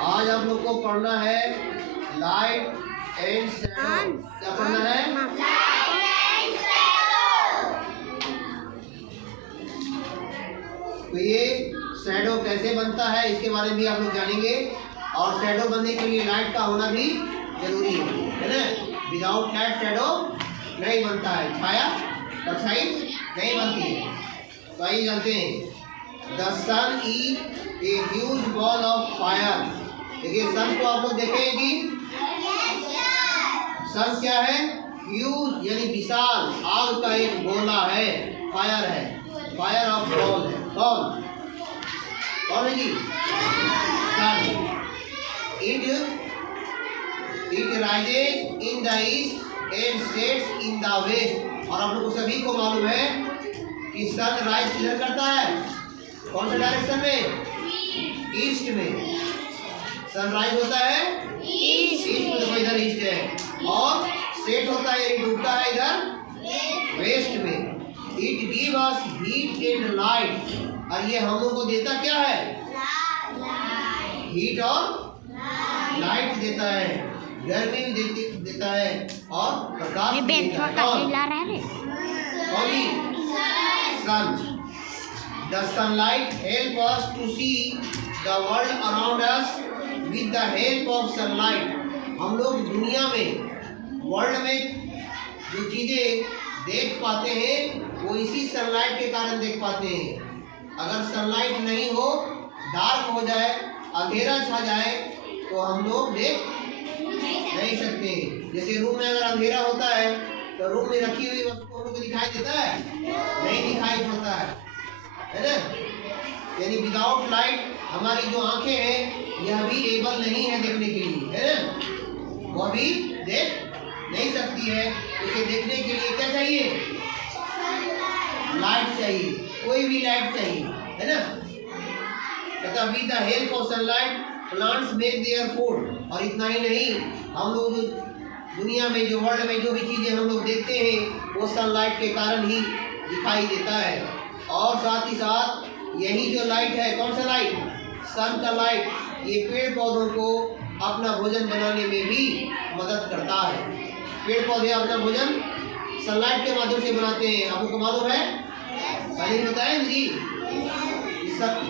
आज आप लोग को पढ़ना है लाइट एंड शैडो। क्या पढ़ना है? तो ये शैडो कैसे बनता है इसके बारे में भी आप लोग जानेंगे, और शैडो बनने के लिए लाइट का होना भी जरूरी है ना। विदाउट लाइट शैडो नहीं बनता है, छाया परछाई नहीं बनती है। तो आइए जानते हैं। The sun is a huge ball of fire. देखिए सन को आप लोग देखें कि सन क्या है? ह्यूज यानी विशाल, आग का एक गोला है, फायर है, फायर ऑफ बॉल है। कौन कौन है जी? Sun. It rises in the east and sets in the west. और आप लोग सभी को मालूम है कि सन राइज किधर करता है? कौन से डायरेक्शन में? ईस्ट में। सनराइज होता है ईस्ट में, तो इधर ईस्ट है, और सेट होता है यानी डूबता है इधर वेस्ट में। It give us heat and light. और ये हम लोग को देता क्या है? हीट और लाइट देता है, गर्मी भी देता है और प्रकाश भी देता है। सन। The sunlight help us to see the world around us with the help of sunlight। हम लोग दुनिया में, वर्ल्ड में जो चीजें देख पाते हैं वो इसी सनलाइट के कारण देख पाते हैं। अगर सनलाइट नहीं हो, डार्क हो जाए, अंधेरा छा जाए, तो हम लोग देख नहीं सकते। जैसे रूम में अगर अंधेरा होता है तो रूम में रखी हुई वस्तु हम लोग को दिखाई देता है? नहीं दिखाई पड़ता है ना। यानी विदाउट लाइट हमारी जो आंखें हैं यह भी एबल नहीं है देखने के लिए, है ना। वो भी देख नहीं सकती है। उसे देखने के लिए क्या चाहिए? लाइट चाहिए, कोई भी लाइट चाहिए, है ना। तथा with the help of sunlight plants make their food. और इतना ही नहीं, हम लोग दुनिया में जो वर्ल्ड में जो भी चीजें हम लोग देखते हैं वो सनलाइट के कारण ही दिखाई देता है। और साथ ही साथ यही जो लाइट है, कौन सा लाइट? सन का लाइट, ये पेड़ पौधों को अपना भोजन बनाने में भी मदद करता है। पेड़ पौधे अपना भोजन सनलाइट के माध्यम से बनाते हैं। आपको मालूम है? पहले बताया जी।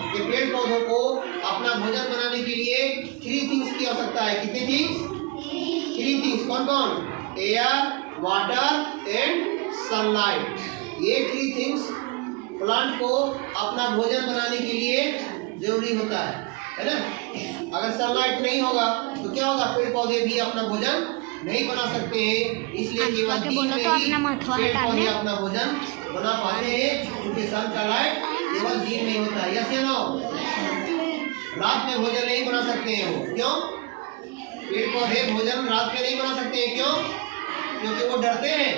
ये पेड़ पौधों को अपना भोजन बनाने के लिए 3 थिंग्स की आवश्यकता है। कितने थिंग्स? 3 थिंग्स। कौन कौन? Air, water and sunlight. ये 3 थिंग्स प्लांट को अपना भोजन बनाने के लिए जरूरी होता है ना। अगर सनलाइट नहीं होगा तो क्या होगा? पेड़ पौधे भी अपना भोजन नहीं बना सकते हैं। इसलिए केवल दिन में ही पेड़ पौधे अपना भोजन बना पाते हैं, क्योंकि सन का लाइट केवल दिन में होता है। यस या नो? रात में भोजन नहीं बना सकते हैं वो। क्यों? पेड़ पौधे भोजन रात में नहीं बना सकते हैं। क्यों? क्योंकि वो डरते हैं।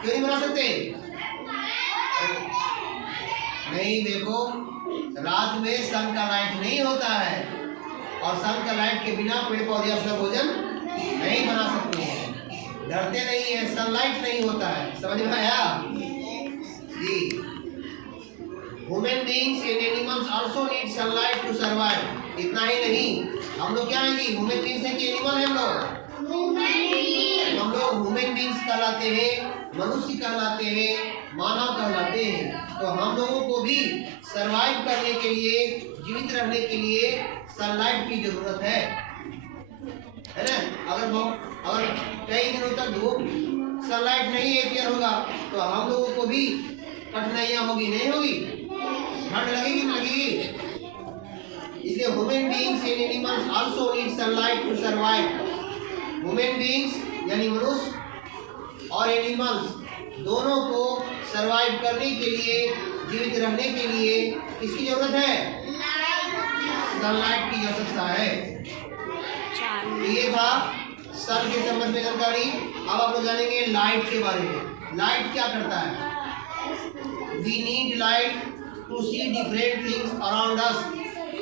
क्यों नहीं बना सकते? नहीं, देखो रात में सन का लाइट नहीं होता है, और सन का लाइट के बिना पेड़ पौधे अपना भोजन नहीं बना सकते हैं। डरते नहीं है, सनलाइट नहीं होता है। समझ में आया जी? Human beings and animals also need sunlight to survive. इतना ही नहीं, हम लोग क्या है जी? ह्यूमन बीइंग्स है कि एनिमल है? हम लोग ह्यूमन बीइंग्स कहलाते हैं, मनुष्य कहलाते हैं, मानव कहलाते हैं। तो हम लोगों को भी सरवाइव करने के लिए, जीवित रहने के लिए सनलाइट की जरूरत है ना। अगर कई दिनों तक धूप सनलाइट नहीं अपियर होगा तो हम लोगों को भी कठिनाइयाँ होगी, नहीं होगी? ठंड लगेगी नहीं लगेगी? इसलिए human beings and animals also need sunlight to survive. Human beings यानी मनुष्य और एनिमल्स दोनों को सरवाइव करने के लिए, जीवित रहने के लिए किसकी जरूरत है? सनलाइट की आवश्यकता है। ये था सन के संबंध में जानकारी। अब आप लोग जानेंगे लाइट के बारे में। लाइट क्या करता है? We need light to see different things around us.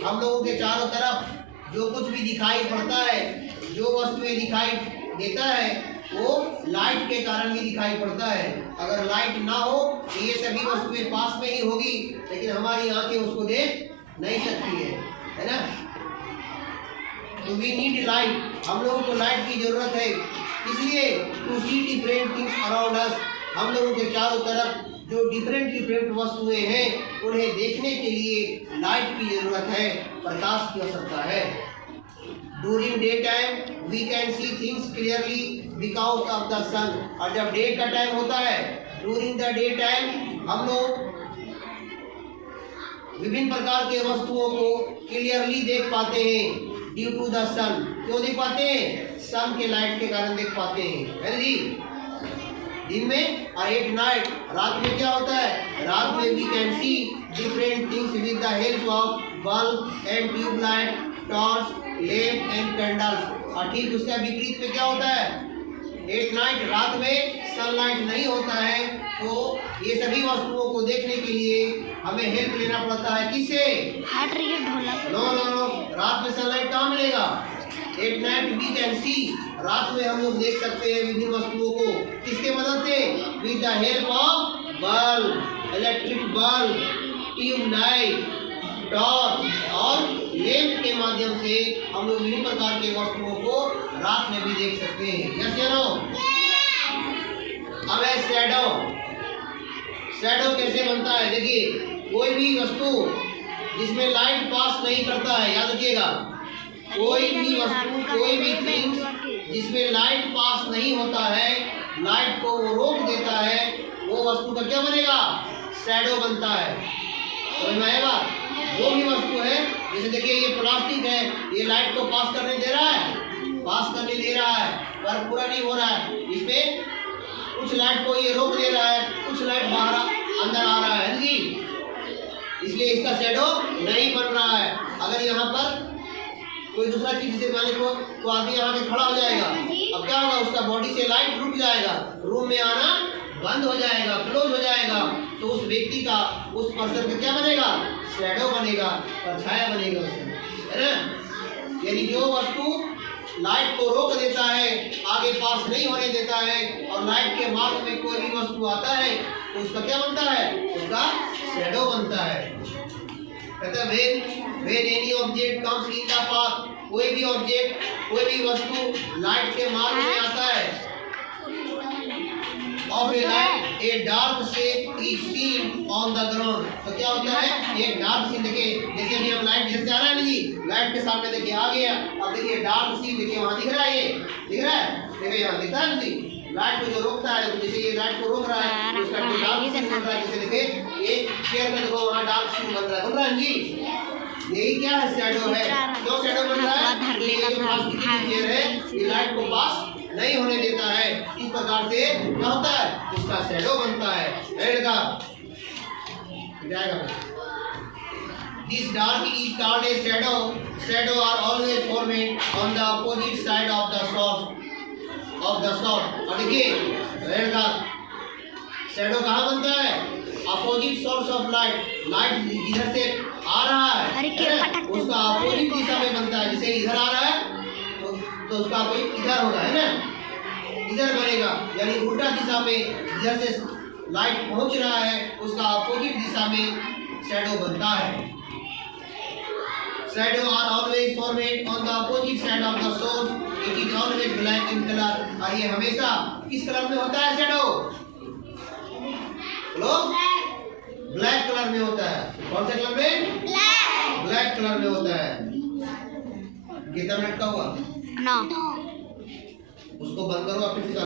हम लोगों के चारों तरफ जो कुछ भी दिखाई पड़ता है, जो वस्तुएं दिखाई देता है, वो लाइट के कारण ही दिखाई पड़ता है। अगर लाइट ना हो तो ये सभी वस्तुएं पास में ही होगी, लेकिन हमारी आंखें उसको देख नहीं सकती है ना। तो वी नीड लाइट, हम लोगों को लाइट की जरूरत है। इसलिए to see different things around us, हम लोगों के चारों तरफ जो डिफरेंट वस्तुएं हैं उन्हें देखने के लिए लाइट की जरूरत है, प्रकाश की आवश्यकता है। During daytime we can see things clearly because of the sun, और जब डे का टाइम होता है, during the day time हम लोग विभिन्न प्रकार के वस्तुओं को क्लियरली देख पाते हैं ड्यू टू द सन। क्यों देख पाते हैं? सन के लाइट के कारण देख पाते हैं, है जी। दिन में और एट नाइट, रात में क्या होता है? रात में we can see different things with the help of bulb and tubelight, torch, lamp and candles. और ठीक उसका विपरीत में क्या होता है? एट नाइट, रात में सनलाइट नहीं होता है, तो ये सभी वस्तुओं को देखने के लिए हमें हेल्प लेना पड़ता है। किससे? नो नो नो, रात में सनलाइट कहाँ मिलेगा? At night we can see, रात में हम लोग देख सकते हैं विभिन्न वस्तुओं को। किसके मदद से? With the help of bulb, electric bulb, tubelight, torch और लैंप के माध्यम से हम लोग विभिन्न प्रकार के वस्तुओं को रात में भी देख सकते हैं। यस या नो? अब है शैडो। शैडो कैसे बनता है? देखिए, कोई भी वस्तु जिसमें लाइट पास नहीं करता है, याद रखिएगा, कोई भी वस्तु, कोई भी थिंग जिसमें लाइट पास नहीं होता है, लाइट को वो रोक देता है, वो वस्तु का क्या बनेगा? शैडो बनता है। समझ में आएगा? जो भी वस्तु है, जैसे देखिए ये प्लास्टिक है, ये लाइट को पास करने दे रहा है, पास करने दे रहा है, पर पूरा नहीं हो रहा है। इसमें कुछ लाइट को ये रोक दे रहा है, कुछ लाइट बाहर अंदर आ रहा है जी, इसलिए इसका शैडो नहीं बन रहा है। अगर यहाँ पर कोई दूसरा चीज से माने तो आदमी यहाँ पे खड़ा हो जाएगा, अब क्या होगा? उसका बॉडी से लाइट रुक जाएगा, रूम में आना बंद हो जाएगा, क्लोज हो जाएगा, तो उस व्यक्ति का, उस पर्सन का क्या बनेगा? शैडो बनेगा, परछाया बनेगा उसमें, है ना। यदि जो वस्तु लाइट को रोक देता है, आगे पास नहीं होने देता है, और लाइट के मार्ग में कोई भी वस्तु आता है, तो उसका क्या बनता है? उसका शैडो बनता है। कहते हैं when any object comes in the path, कोई भी ऑब्जेक्ट, कोई भी वस्तु लाइट के मार्ग में आता है, of a light, a dark shape is seen on the ground, तो क्या होता है? एक डार्क सी, देखिए जैसे अभी हम लाइट इधर से आ रहा है ना जी, लाइट के सामने देखिए आ गया, अब देखिए डार्क सी, देखिए वहाँ दिख रहा है, ये दिख रहा है, देखिए यहाँ दिखता है ना जी, लाइट को जो रोकता है, तो जैसे ये लाइट को रोक रहा है, तो उसका डार्क सी बन रहा है। जैसे देखिए एक चेयर में देखो वहाँ डार्क सी बन रहा है जी, यही क्या है? शैडो है। क्यों शैडो बन रहा है? ये है, ये लाइट को पास नहीं होने देता है, इस प्रकार से क्या होता है? उसका शैडो बनता है। This dark is called a shadow. Shadow are always formed on the opposite side of the source. और देखिए शैडो कहाँ बनता है? Opposite source of light, light इधर से आ रहा है, उसका अपोजिट दिशा में बनता है। जैसे इधर आ रहा है तो उसका अपोजिट इधर होगा, है ना, इधर बनेगा, यानी उल्टा दिशा में इधर से लाइट पहुंच रहा है, उसका अपोजिट दिशा में शैडो बनता है। Shadow are always formed on the opposite side of the source, it is always black in colour. और ये हमेशा किस कलर में होता है? शैडो ब्लैक कलर में होता है। कौन से कलर में? ब्लैक कलर में होता है। कितना मिनट का हुआ? 9। उसको बंद करो, आप